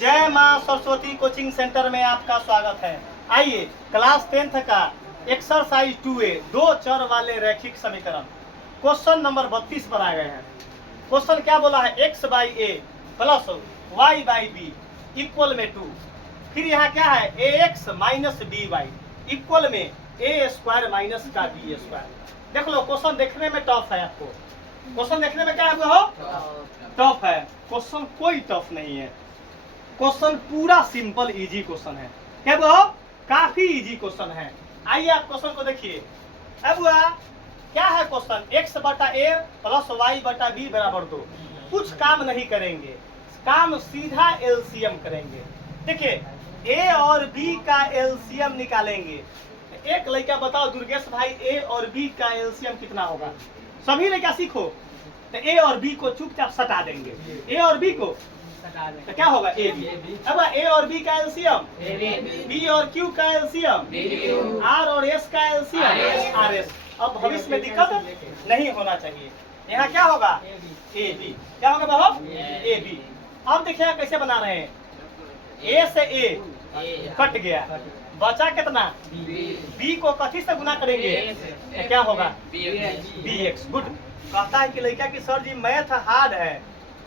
जय मां Saraswati coaching centre में आपका स्वागत है। आइए क्लास 10th का एक्सरसाइज 2A दो चर वाले रैखिक समीकरण क्वेश्चन नंबर 32 पर आ गए हैं। क्वेश्चन क्या बोला है? x by A plus Y by B equal में 2। फिर यहाँ क्या है? ax minus B Y equal में ए स्क्वायर माइनस का बी स्क्वायर। देख लो क्वेश्चन देखने में टफ है। आपको क्वेश्चन देखने में क्या हो? टफ है। क्वेश्चन कोई टफ नहीं है। क्वेश्चन पूरा सिंपल इजी क्वेश्चन है। क्या बुआ? काफी इजी क्वेश्चन है। आइए आप क्वेश्चन को देखिए। अब बुआ क्या है क्वेश्चन? x बटा ए प्लस वाई बटा बी बराबर 2। कुछ काम नहीं करेंगे, काम सीधा एलसीएम करेंगे। देखिए a और b का एलसीएम निकालेंगे। एक लड़का बताओ दुर्गेश भाई, a और b का एलसीएम कितना होगा? सभी लड़का सीखो। तो a और b को चुपचाप सटा देंगे। a और b को तो क्या होगा? A B. अब ए और बी का एलसीएम, बी और क्यू का एलसीएम, आर और एस का एलसीएम आर एस। अब भविष्य में दिक्कत नहीं होना चाहिए। यहाँ क्या होगा? A B. क्या होगा बाबू? ए बी। अब देखिए कैसे बना रहे हैं। ए से ए कट गया, बचा कितना? बी को कथी से गुना करेंगे? क्या होगा? B X. गुड। कहता है कि लड़का की सर जी मैथ हार्ड है।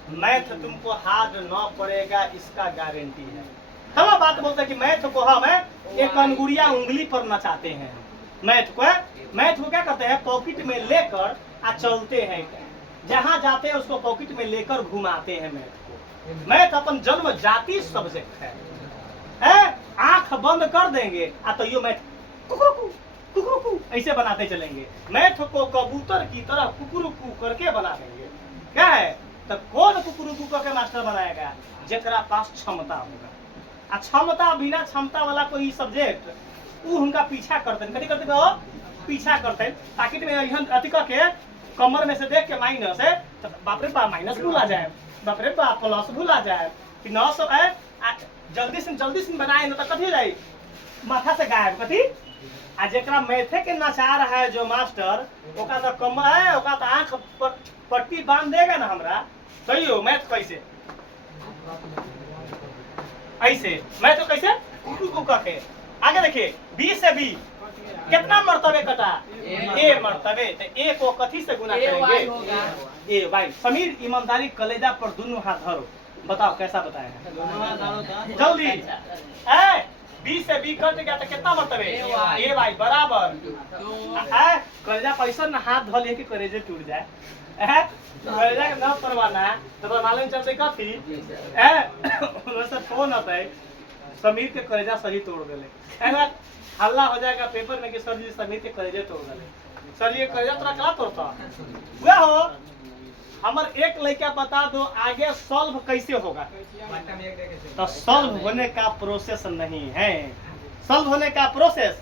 मैथ तुमको हार्ड न पड़ेगा, इसका गारंटी है। हम बात बोलते हैं कि मैथ को हम एक अंगुरिया उंगली पर नचाते हैं। मैथ को क्या करते हैं? पॉकेट में लेकर चलते हैं। जहां जाते हैं उसको पॉकेट में लेकर घुमाते हैं। मैथ को मैथ अपन जन्म जाति सब्जेक्ट है। आंख बंद कर देंगे तो यो मैथ कुकुरकू ऐसे बनाते चलेंगे। मैथ को कबूतर की तरह कुकुरकू करके बना देंगे। क्या है? तो कौन कुकुरुकू के मास्टर बनाएगा? जरा पास क्षमता होगा। क्षमता बिना क्षमता वाला कोई सब्जेक्ट वो उनका पीछा करते हैं। कभी करते हो? पीछा करते हैं। ताकि अति के कमर में से देख के माइनस है तो बाप रे बाप माइनस भूला जाए, बाप रे बाप प्लस भूला जाए कि 900 है। जल्दी से बनाए ना तो कथी जाए माथा से गायब कथी। जरा मैथे के नचार है जो मास्टर ओका तो कमर है, ओका तो आंख पर पट्टी बांध देगा ना। हमरा सही हो मैथ कैसे ऐसे मैथ कैसे कुकू के आगे देखिए। बी से बी कितना मर्तबे कटा? ए मर्तबे। तो ए को कथी से गुना करेंगे? ए वाई। समीर ईमानदारी कलेजा पर दोनों हाथ धरो। बताओ कैसा बताया? जल्दी। बी से बी कट गया तो कितना मर्तबे? ए वाई बराबर। कलेजा पैसा ना हाथ धो लिए कि कलेजे टूट जाए। कलेजा के न परवाना है तो मालूम चलते कथी से फोन आता है समीर के कलेजा सही तोड़ दिले। हल्ला हो जाएगा पेपर में कि सर जी समीर के कलेजे तोड़ दिले। सर जी कलेजा तोरा क्या तोड़ता वह हो? हमार एक लड़का बता दो आगे सॉल्व कैसे होगा? तो सॉल्व होने का प्रोसेस नहीं है। सॉल्व होने का प्रोसेस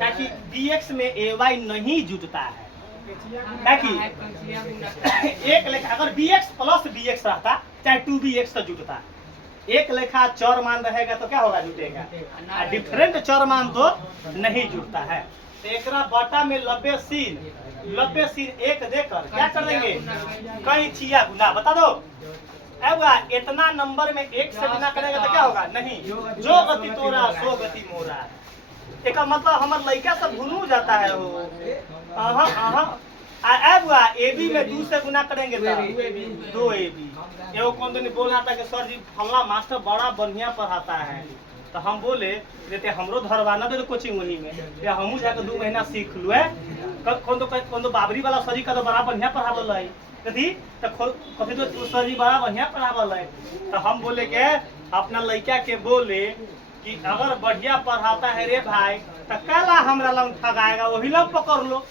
ताकि bx में ay नहीं जुटता है। ताकि एक लेखा अगर bx प्लस bx रहता चाहे 2bx तो जुटता। एक लेखा चर मान रहेगा तो क्या होगा? जुटेगा। डिफरेंट चर मान तो नहीं जुटता है। तो एक बटा में लब्बे सीन एक देकर क्या कर देंगे? कई छिया गुना। बता दो अब इतना नंबर में एक से गुना करेगा तो क्या होगा? नहीं। जो गति तोरा सो गति मोरा। एक मतलब हमारे लड़का सब भूल जाता है वो। अब ए बी में 2 से गुना करेंगे तो 2ab। एगो कौन दिन बोल रहा था कि सर जी फला मास्टर बड़ा बढ़िया पढ़ाता है। तो हम बोले देते हमरो धरवाना दे कोचिंग वही में या हमू जाकर 2 महीना सीख लू है। कौन तो बाबरी वाला सर जी का तो बड़ा बढ़िया पढ़ावल है कथी तो कथी तो सर जी बड़ा बढ़िया पढ़ावल है। तो हम बोले के अपना लड़का के बोले कि अगर बढ़िया पढ़ाता है रे भाई तो कला हमरा लंग ठगाएगा वही लोग पकड़ लो।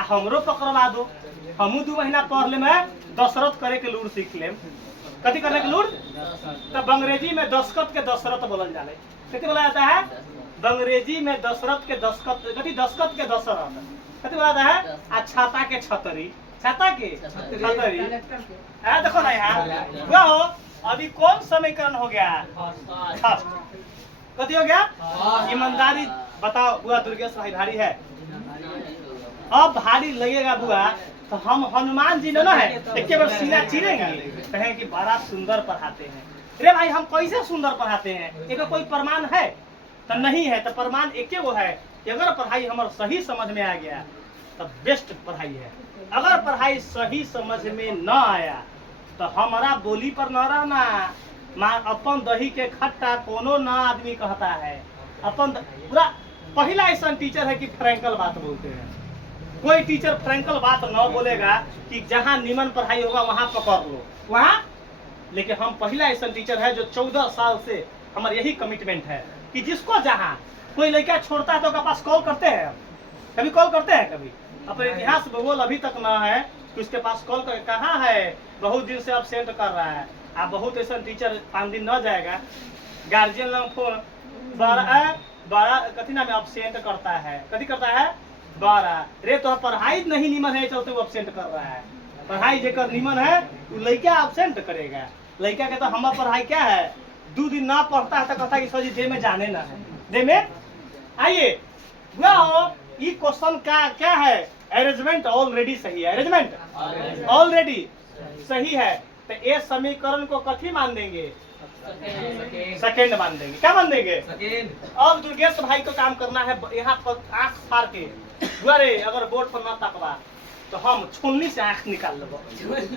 हमरो पकड़वा दो। हमू 2 महीना पढ़ ले में दशरथ करे के लूर सीख ले। कथी करने के लूर? तो अंग्रेजी में दशकत के दशरथ बोलल जाले। कथी बोला जाता है? अंग्रेजी में दशरथ के दशकत कथी दशकत के दशरथ कथी बोला जाता है? छाता के छतरी। छाता के छतरी। देखो ना यहाँ हुआ हो। अभी कौन समीकरण हो गया? कथी हो गया? ईमानदारी बताओ बुआ। दुर्गेश भाई भारी है। अब भारी लगेगा बुआ तो हम हनुमान जी ना है एक बार सीना चीरेंगे कहें कि बड़ा सुंदर पढ़ाते हैं। रे भाई हम कैसे सुंदर पढ़ाते हैं, एक कोई प्रमाण है? तो नहीं है। तो प्रमाण एक वो है कि अगर पढ़ाई हमारे सही समझ में आ गया तो बेस्ट पढ़ाई है। अगर पढ़ाई सही समझ में न आया तो हमारा बोली पर न रहना। माँ अपन दही के खट्टा कोनो न आदमी कहता है। अपन पूरा पहला ऐसा टीचर है कि फ्रैंकल बात बोलते हैं। कोई टीचर फ्रैंकल बात न बोलेगा कि जहाँ निमन पढ़ाई होगा वहाँ पकड़ लो वहाँ। लेकिन हम पहला ऐसा टीचर है जो 14 साल से हमारा यही कमिटमेंट है कि जिसको जहाँ कोई लड़का छोड़ता है तो उसके पास कॉल करते हैं। कभी कॉल करते हैं? कभी अपने इतिहास भूगोल अभी तक ना है कि उसके पास कॉल कर कहाँ है, बहुत दिन से absent कर रहा है। आप बहुत ऐसा टीचर 5 दिन न जाएगा, गार्जियन लोग फोन बड़ा कथी नाम absent करता है। कथी करता है? 12 रे तो पढ़ाई नहीं निमन है चलते वो absent कर रहा है। पढ़ाई जेकर निमन है वो लड़का absent करेगा। लड़का के तो हमारा पढ़ाई क्या है, 2 दिन ना पढ़ता है तो कहता है कि सर जी डे में जाने ना है। डे में आइए ये क्वेश्चन का क्या है? अरेंजमेंट ऑलरेडी सही है। अरेंजमेंट ऑलरेडी सही है। तो ये समीकरण को कथी मान देंगे? सेकेंड मान देंगे। क्या मान देंगे? अब दुर्गेश भाई को काम करना है यहाँ पर आंख फाड़ के। अरे अगर बोर्ड पर ना तकवा तो हम छुलनी से आंख निकाल लेंगे।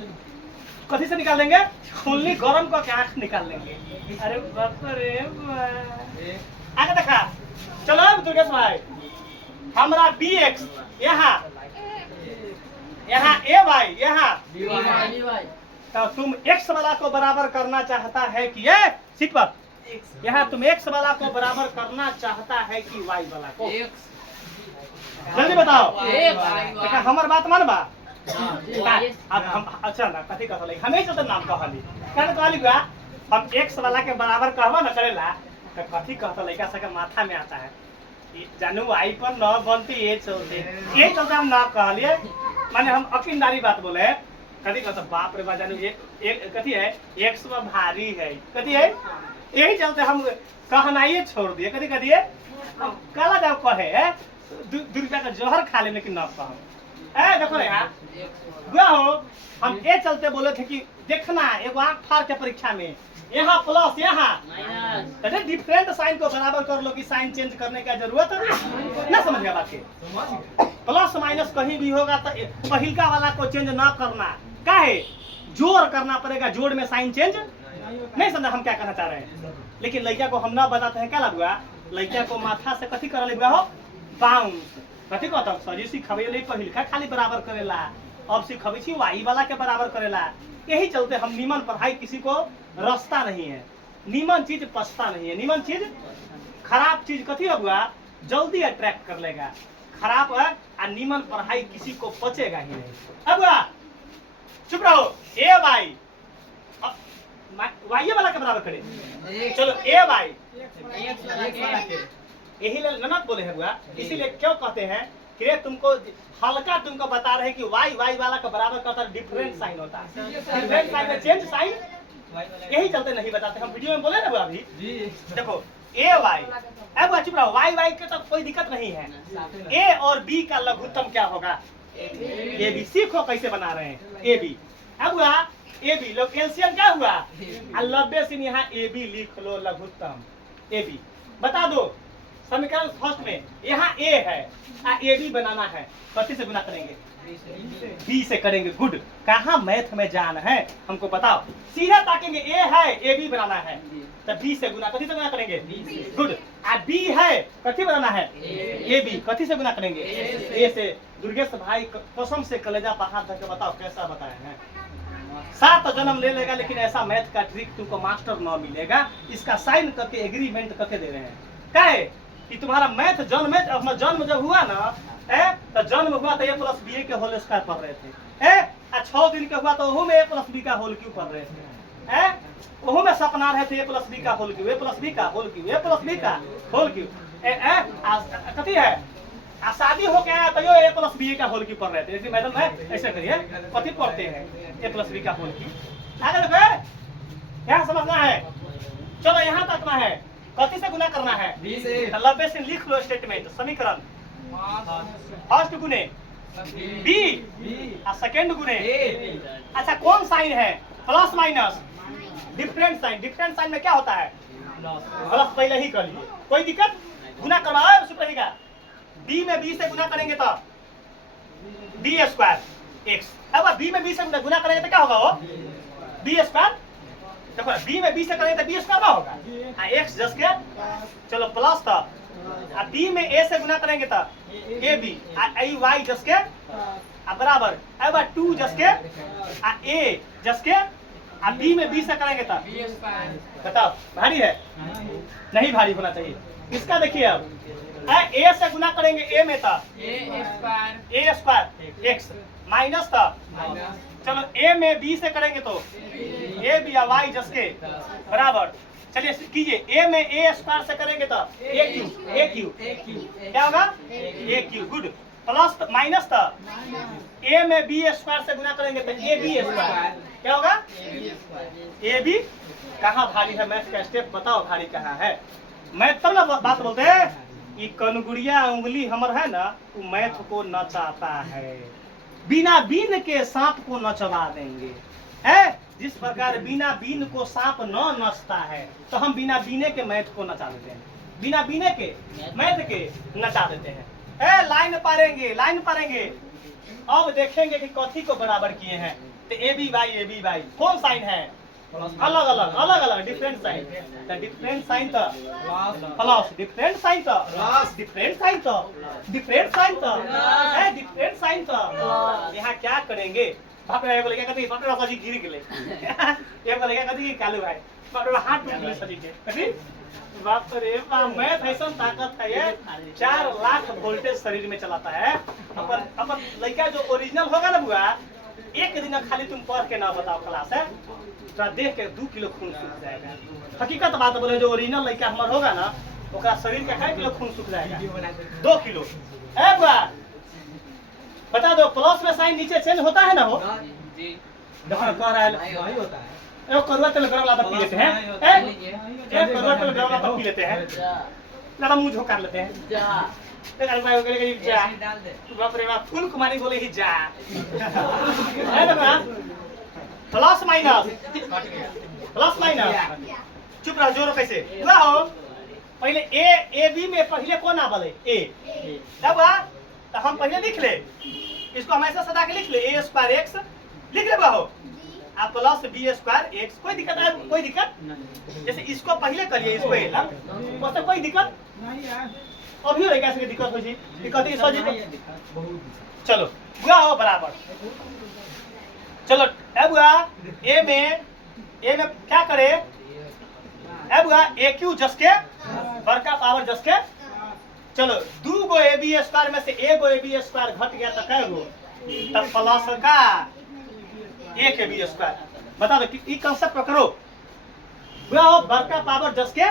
कथी से निकाल लेंगे? छुलनी गरम करके आंख निकाल लेंगे। अरे बाप रे आगे देखा। चलो अब दुर्गेश भाई हमारा bx यहाँ a भाई यहाँ तो तुम x वाला को बराबर करना चाहता है कि ये सीट पर यहाँ तुम x वाला को बराबर करना चाहता है कि y वाला को? जल्दी बताओ। देखा हमार बात मानबा। अब हम अच्छा ना कथी कहले हमें तो नाम कहली कहले कहली बा हम x वाला के बराबर कहबा न करेला तो कथी कहता लड़का सबके माथा में आता है जानू आई पर न बनती ये चलते हम ना कहलिए। माने हम अकिनदारी बात बोले कथी कहता बाप रे बा जानू ये कथी है x भारी है कथी है यही चलते हम कहनाइए छोड़ दिए। कथी कथी है काला जाओ कहे है 2 रुपया का जहर खा ले लेकिन न कहो। देखो यहाँ हो हम ये चलते बोले थे कि देखना एगो आंख फाड़ के परीक्षा में यहाँ प्लस यहाँ डिफरेंट साइन को बराबर कर लो कि साइन चेंज करने का जरूरत ना। समझ गया बात के? प्लस माइनस कहीं भी होगा तो पहिलका वाला को चेंज ना करना। क्या है? जोड़ करना पड़ेगा, जोड़ में साइन चेंज नहीं। समझा हम क्या करना चाह रहे हैं? लेकिन लड़का को हम ना बताते हैं क्या लगुआ लड़का को माथा से कथी कर लेगा हो बाउंस। कथी कहता सर जी सिखावे पहिलका खाली बराबर करेला अब सिखावे छी वाई वाला के बराबर करेला। यही चलते हम निमन पढ़ाई किसी को रास्ता नहीं है। निमन चीज पछता नहीं है। निमन चीज खराब चीज कथी होगा जल्दी अट्रैक्ट कर लेगा। खराब है और निमन पढ़ाई किसी को पचेगा ही नहीं। अब चुप रहो। ए भाई वाई वाला के बराबर करे चलो ए भाई यही ननद बोले हैं बुआ। इसीलिए क्यों कहते हैं कि तुमको हल्का तुमको बता रहे कि वाई वाला का बराबर करता है डिफरेंट साइन होता है। डिफरेंट साइन में चेंज साइन यही चलते नहीं बताते हम वीडियो में बोले ना अभी। देखो ए वाई अब चुप रहो वाई के तो कोई दिक्कत नहीं है। ए और बी का लघुत्तम क्या होगा? A B. सीखो कैसे बना रहे हैं ए बी। अब ए बी लोग एलसीएम क्या हुआ 90 से यहाँ ए बी लिख लो लघुत्तम ए बी बता दो। समीकरण फर्स्ट में यहाँ ए है ए बी बनाना है कथी से गुना करेंगे? बी से करेंगे। गुड। कहाँ मैथ में जान है हमको बताओ। सीधा ताकेंगे ए है ए बी बनाना है तो बी से गुना कथी से गुना करेंगे? गुड। आ बी है कथी बनाना है? ए बी कथी से गुना करेंगे? ए से। दुर्गेश भाई कसम से कलेजा पर हाथ धर के बताओ कैसा बताए हैं। 7 जन्म ले लेगा लेकिन ऐसा मैथ का ट्रिक तुमको मास्टर न मिलेगा। इसका साइन करके एग्रीमेंट करके दे रहे हैं। क्या है कि तुम्हारा मैथ जन्म जब हुआ ना तो जन्म हुआ तो a + b के होल स्क्वायर पढ़ रहे थे। 6 दिन का हुआ तो वह में a + b का होल क्यों पढ़ रहे थे? वह में सपना रहे थे a + b का होल क्यों, a + b का होल क्यों, a + b का होल क्यों। कथी है शादी हो गया तो a + b का होल क्यों पढ़ रहे थे? ऐसे मैडम है ऐसे करिए कथी पढ़ते हैं a + b का होल क्यों। आगे देखो यहाँ समझना है। चलो यहाँ तक ना है कथी से गुना करना है? 90 से लिख लो स्टेटमेंट समीकरण। फर्स्ट गुने बी और सेकंड गुने अच्छा कौन साइन है? प्लस माइनस डिफरेंट साइन में क्या होता है? प्लस पहले ही कर लिए, कोई दिक्कत? गुना करवाओ सुपरहेगा। बी में बी से गुना करेंगे तो बी स्क्वायर एक्स। अब बी में बी से गुना करेंगे तो क्या होगा? वो बी स्क्वायर। देखो बी में बी से करेंगे तो बी स्क्वायर ना होगा, एक्स जस के चलो प्लस था। बी में ए से गुना करेंगे तो ए बी आई वाई जस के बराबर अब 2 जस के ए जस के बी में बी से करेंगे तो बताओ भारी है? नहीं भारी होना चाहिए। इसका देखिए अब ए से गुना करेंगे ए में था ए स्क्वायर एक्स माइनस था। चलो ए में बी से करेंगे तो ए बी या वाई जस के बराबर। चलिए कीजिए, ए में ए स्क्वायर से करेंगे तो ए क्यू क्या होगा? ए क्यू। गुड। प्लस माइनस था, ए में बी स्क्वायर से गुना करेंगे तो ए बी स्क्वायर क्या होगा? A B. कहाँ भारी है? मैथ का स्टेप बताओ भारी कहाँ है? मैथ तब ना बात बोलते हैं। ये कनगुड़िया उंगली हमर है ना, वो मैथ को नचाता है। बिना बीन के सांप को नचवा देंगे है। जिस प्रकार बिना बीन को सांप न नचता है, तो हम बिना बीने के मैथ को नचा देते हैं। बिना बीने के मैथ के नचा देते हैं। लाइन पारेंगे। अब देखेंगे कि कथी को बराबर किए हैं। तो ए बी बाई कौन साइन है? अलग डिफरेंट साइन। डिफरेंट साइन तो प्लस, डिफरेंट साइन तो डिफरेंट साइन तो यहाँ क्या करेंगे? बाप रे एगो लड़का कहते बाप रे सजी गिर गेले। एगो लड़का कहते कालू भाई बाप रे हाथ टूट गेले सजी के। कथी? बाप रे बाप, मैथ ऐसा ताकत है ये 4 लाख वोल्टेज शरीर में चलाता है। अपन लड़का जो ओरिजिनल होगा ना बुआ, एक दिन खाली तुम पढ़ के ना बताओ क्लास है, थोड़ा देख के 2 किलो खून सूख जाएगा। हकीकत बात बोले, जो ओरिजिनल लड़का हमार होगा ना, ओकरा शरीर का कितना किलो खून सूख जाएगा? 2 किलो। बुआ बता दो, प्लस में साइन नीचे चेंज होता है ना? हो देखो कह रहा है नहीं होता है। करुआ तेल गरम लाता पी लेते हैं। करुआ तेल गरम लाता पी लेते हैं, ना मुंह झोंकार लेते हैं। बाप रे बाप, फुल कुमारी बोले ही जा। प्लस माइनस चुप रहो, जोरो कैसे हुआ हो? पहले ए बी में पहले कौन आ बोले? ए तब तो हम पहले लिख ले, इसको हमेशा सदा के लिख ले। ए स्क्वायर एक्स लिख ले बाहो, आप प्लस बी स्क्वायर एक्स। कोई दिक्कत है? कोई दिक्कत? जैसे इसको पहले करिए, इसको उससे कोई दिक्कत अभी हो कैसे दिक्कत हो जी? चलो बुआ हो बराबर। चलो अब बुआ ए में क्या करे? अब बुआ ए क्यू जस के बड़का पावर जस के। चलो 2 गो ए बी स्क्वायर में से 1 गो ए बी स्क्वायर घट गया तो कै गो? तब प्लस का 1 ए बी स्क्वायर। बता दो ये कंसेप्ट पकड़ो। वो बड़का पावर जस के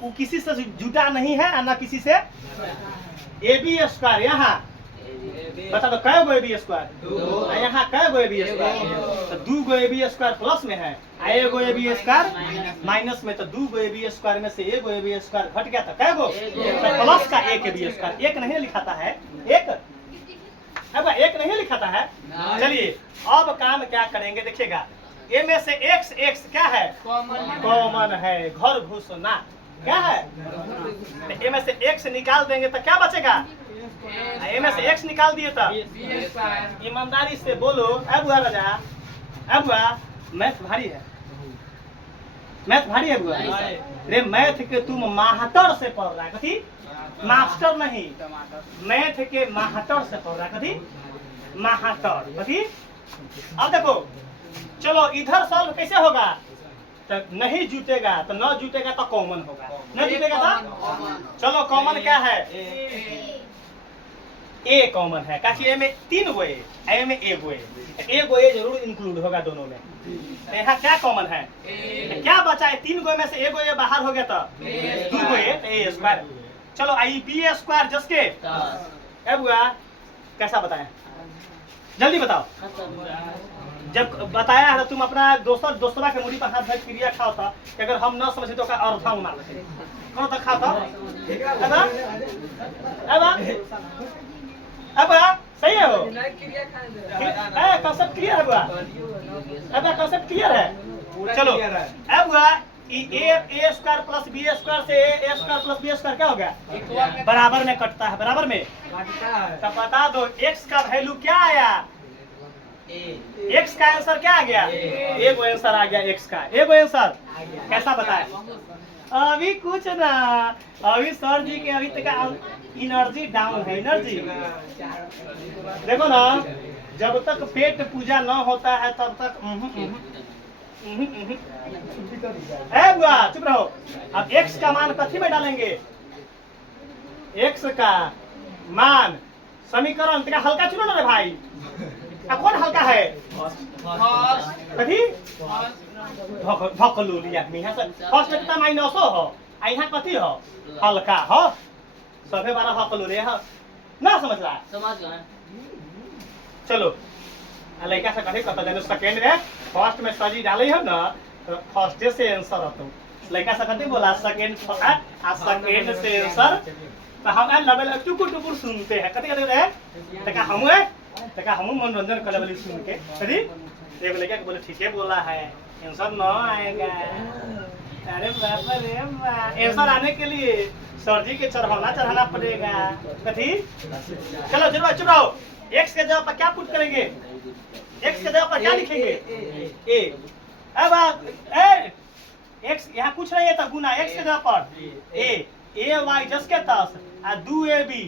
वो किसी से जुटा नहीं है और ना किसी से। ए बी स्क्वायर यहाँ बता दो कै गो ए बी स्क्वायर? यहाँ कै गो ए बी स्क्वायर? तो 2 go A B square plus में है, 1 go A B square minus में। तो 2 गो ए बी स्क्वायर में से 1 गो ए बी स्क्वायर घट गया तो कै गो? तो प्लस का 1 ए बी स्क्वायर। 1 नहीं लिखाता है, 1 नहीं लिखाता है। चलिए अब काम क्या करेंगे देखिएगा। ए में से एक्स क्या है? कॉमन है। घर घुसना क्या है? ए में से एक्स निकाल देंगे तो क्या बचेगा? ए में से एक्स निकाल दिए तो ईमानदारी से बोलो। अब बुआ राजा, अब बुआ मैथ भारी है, मैथ भारी है बुआ। रे मैथ के तुम मास्टर से पढ़ रहा है, कथी? मास्टर नहीं, मैथ के मास्टर से पढ़ रहा है। कथी? मास्टर। कथी? अब देखो चलो इधर सॉल्व कैसे होगा? तो नहीं जुटेगा तो न जुटेगा तो कॉमन होगा, न जुटेगा तो चलो कॉमन क्या है? ए कॉमन है, क्योंकि ए में 3 गो ए में 1 गो ए गो ए जरूर इंक्लूड होगा दोनों में। यहाँ क्या कॉमन है? क्या बचा है? 3 गो में से 1 गो ए बाहर हो गया तो 2 गो ए स्क्वायर। चलो आई बी स्क्वायर जस के अब हुआ कैसा बताएं? जल्दी बताओ। जब बताया है तो तुम अपना दोस्तरा के मुड़ी पर हाथ धर क्रिया खाओ था कि अगर हम न समझे तो का अर्था मार लेते कौन तक खाता अब सही है वो। कंसेप्ट क्लियर है बुआ? अब कंसेप्ट क्लियर है? चलो अब हुआ ए स्क्वायर प्लस बी स्क्वायर से ए स्क्वायर प्लस बी स्क्वायर क्या हो गया, बराबर में कटता है, बराबर में। तो बता दो एक्स का वैल्यू क्या आया, एक्स का आंसर क्या आ गया, एक आंसर आ गया एक्स का, एक आंसर। कैसा बताए, अभी कुछ ना, अभी सर जी के अभी तक एनर्जी डाउन है, एनर्जी। देखो ना, जब तक पेट पूजा न होता है तब तक है बुआ, चुप रहो। अब एक्स का मान कथी में डालेंगे, एक्स का मान समीकरण तेरा हल्का चुनो ना रे भाई, अब कौन हल्का है, कथी भकलू लिया यहाँ से फर्स्ट में कितना माइनस हो, आ यहाँ कथी हो, हल्का हो, सभे बारा भकलू रे ना, समझ रहा है, समझ रहा है। चलो लड़का से कथी कहता है, सेकंड में फर्स्ट में सजी डाले हो ना, तो फर्स्ट से आंसर होता, लड़का से कथी बोला, सेकंड सेकंड से आंसर। तो हम लेवल टुकुर टुकुर सुनते हैं, कथी कहते हैं, तका हम मनोरंजन कर लेवल सुन के, कथी एक लड़का के बोले ठीक है बोला है, आंसर न आएगा, अरे बाबा रे आंसर आने के लिए सर जी के चढ़ाना पड़ेगा, कथी। चलो जरूर चुप रहो, एक्स के जगह पर क्या पुट करेंगे, एक्स के जगह पर क्या लिखेंगे, ए। अब एक्स यहाँ कुछ नहीं है तो गुना, एक्स के जगह पर ए वाई जस के 10 और 2 ए बी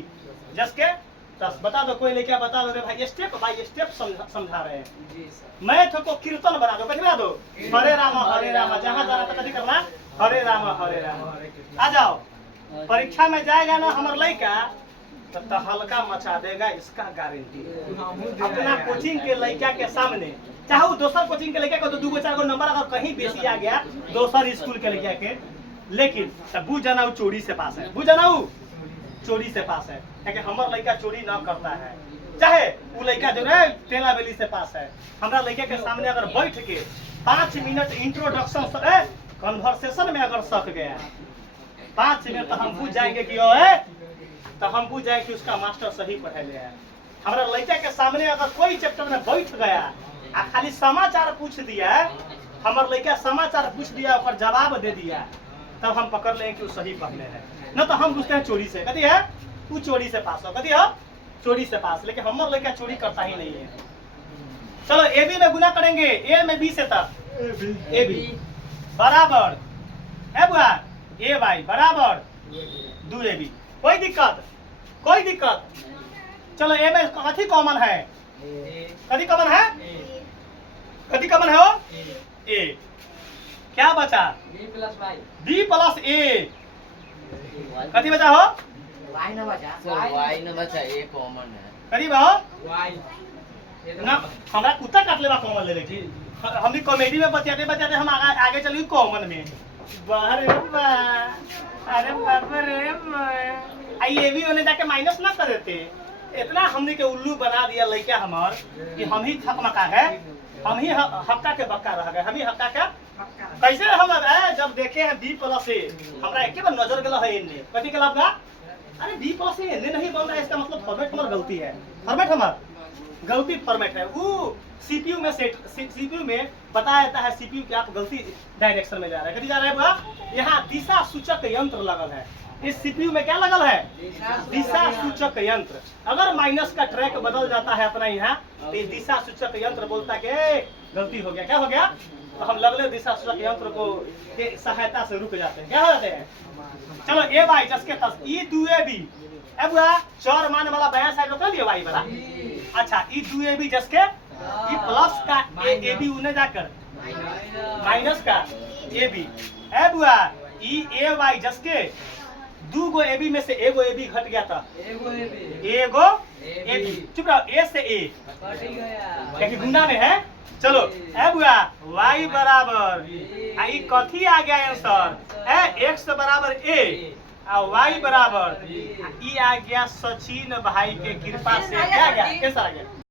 जस के 10। बता दो, कोई लेके बता दो रे भाई, स्टेप बाय स्टेप समझा रहे हैं। मैथ को कीर्तन बना दो, बता दो, हरे राम, जहाँ जाना तो कथी करना, हरे राम। आ जाओ, परीक्षा में जाएगा ना हमारे लड़का तो हल्का मचा देगा, इसका गारंटी। अपना कोचिंग के लड़का के सामने, चाहे वो दोसर कोचिंग के लड़का को तो 2-4 गो नंबर अगर कहीं बेसी आ गया दोसर स्कूल के लड़का के, लेकिन बू जनाऊ चोरी से पास है, बू जनाऊ चोरी से पास है, क्योंकि हमारा लड़का चोरी ना करता है, चाहे वो लड़का जो है तेला बेली से पास है। हमारा लड़का के सामने अगर बैठ के 5 मिनट इंट्रोडक्शन कन्वर्सेशन में अगर सक गया 5 मिनट, तो हम पूछ जाएंगे कि तो हम पूछ जाएंगे कि उसका मास्टर सही पढ़ाए है। हमारा लड़का के सामने अगर कोई चैप्टर में बैठ गया आ खाली समाचार पूछ दिया, हमारा लड़का समाचार पूछ दिया और जवाब दे दिया, तब हम पकड़ लेंगे कि वो सही पढ़ने हैं, न तो हम पूछते हैं चोरी से, कथी है वो चोरी से पास हो, कथी है चोरी से पास, लेकिन हमारा लड़का चोरी करता ही नहीं है। चलो ए बी में गुना करेंगे, ए में बी से तक ए बी बराबर है बुआ, ए वाई बराबर 2 ए बी, कोई दिक्कत, कोई दिक्कत। चलो ए में कथी कॉमन है, कथी कॉमन है, कथी कॉमन है वो ए, क्या बचा बी प्लस ए, कथी बचा हो, वाई न बचा, ए कॉमन है, करीब हो ना, हमरा कुत्ता काट लेबा कॉमन ले लेके, हमनी कॉमेडी में बतियाते हम आगे चली कॉमन में, अरे बाप रे, आई ये भी होने जाके माइनस ना कर देते, इतना हमने के उल्लू बना दिया लड़का हमार कि हम ही थकमका है, हम ही हक्का के बक्का रह गए, हम ही हक्का का कैसे हम जब देखे हैं बी प्लस ए, हमरा एक बार नजर गला है इनने, कथी के लाभ का, अरे बी प्लस ए इनने नहीं बन रहा है, इसका मतलब फॉर्मेट हमार गलती है, फॉर्मेट हमार गलती फॉर्मेट है, वो सीपीयू में सीपीयू में बताया जाता है, सीपीयू के आप गलती डायरेक्शन में जा रहे हैं, कथी जा रहे हैं बा, यहाँ दिशा सूचक यंत्र लगल है, इस सीपीयू में क्या लगल है, दिशा सूचक यंत्र। अगर माइनस का ट्रैक बदल जाता है अपना यहाँ, तो ये दिशा सूचक यंत्र बोलता है कि गलती हो गया, क्या हो गया, तो हम लगले दिशा सूचक यंत्र को के सहायता से रुक जाते हैं, क्या हो जाते हैं। चलो ए वाई जसके 10 ई 2 ए बी, अब चर मान वाला बाया साइड रोक लिया वाई वाला, अच्छा ई 2 ए बी जसके ई प्लस का ए बी उन्हें जाकर माइनस का ए बी, अब ई ए वाई जसके 2 गो ए बी में से एगो ए बी घट गया था, एगो ए बी, चुप रहो, ए से ए क्योंकि गुना में है। चलो अब y बराबर आई कथी आ गया आंसर, x बराबर a और y बराबर ई आ गया सचिन भाई के कृपा से क्या आ गया, कैसा आ गया।